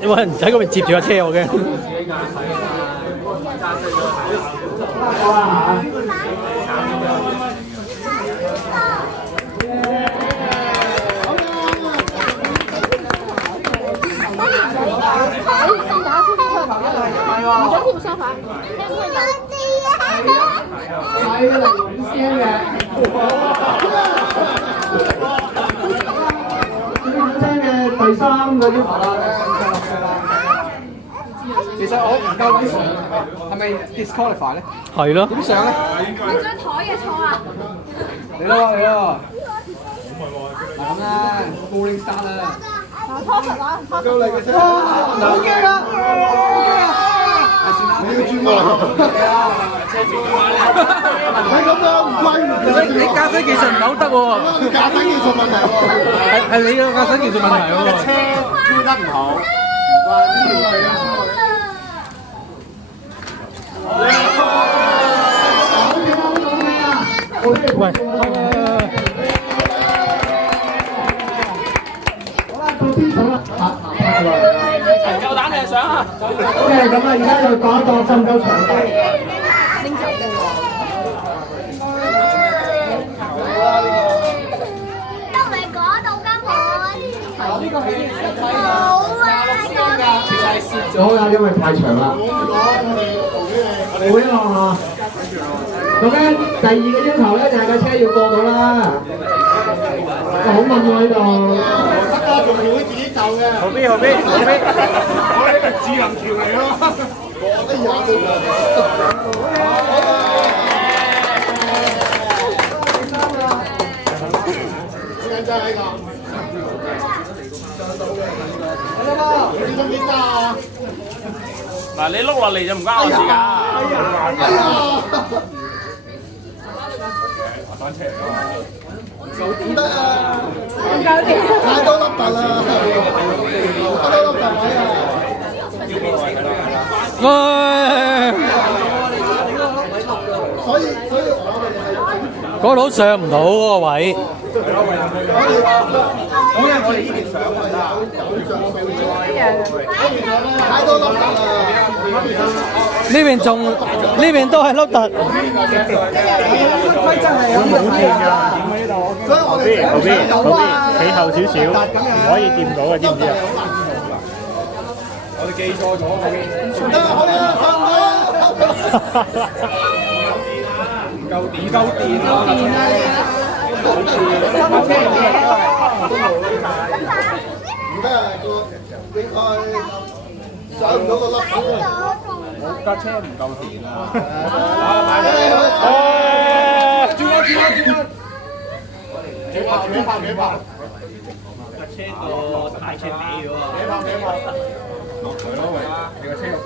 有冇人喺嗰邊接住架車我驚？唔准貼沙發。係啊，領先嘅。領先嘅第三個要求啦。其實我唔夠位上，係咪 disqualify 咧？係咯。點上咧？你張台嘅錯啊！嚟咯嚟咯！嗱咁啦 ，Falling Star 啦。拖實啊！拖實。哇！好驚啊！你要轉彎。你咁樣唔關你駕駛技術唔係好得喎。駕駛技術問題喎。係你嘅駕駛技術問題喎。車推得唔好，唔關。喂，夠膽你就上啊！ OK， 咁啊，而家就講一個深溝場地。拎走嘅喎。都未講到間盤。呢個係好啊！咗啦，因為太長啦。會啊！咁咧，第二個要求咧就係架車要過到啦。好問喎呢度。得啦，仲係會自己走嘅。後邊。我呢個智能橋嚟咯。哎呀！好緊張呢個。好啦，你想點啊？嗱，你碌落嚟就唔關我事㗎。唔得啊！太多粒突啦，太多粒突位啊！所以嗰度上唔到嗰個位。咁因為我哋呢邊上㗎啦，太多粒突啦！呢邊都係凹凸。規則係有問題㗎，所以我哋後邊企後少少，唔可以掂到嘅，知唔知啊？我哋記錯咗嗰邊。唔得，我哋上唔到。唔夠電啊！唔得啊！個應該上唔到個粒頭啊！架車唔夠電啊！轉拍！架車個大車尾咗啊！落台咯喂！你個車個忽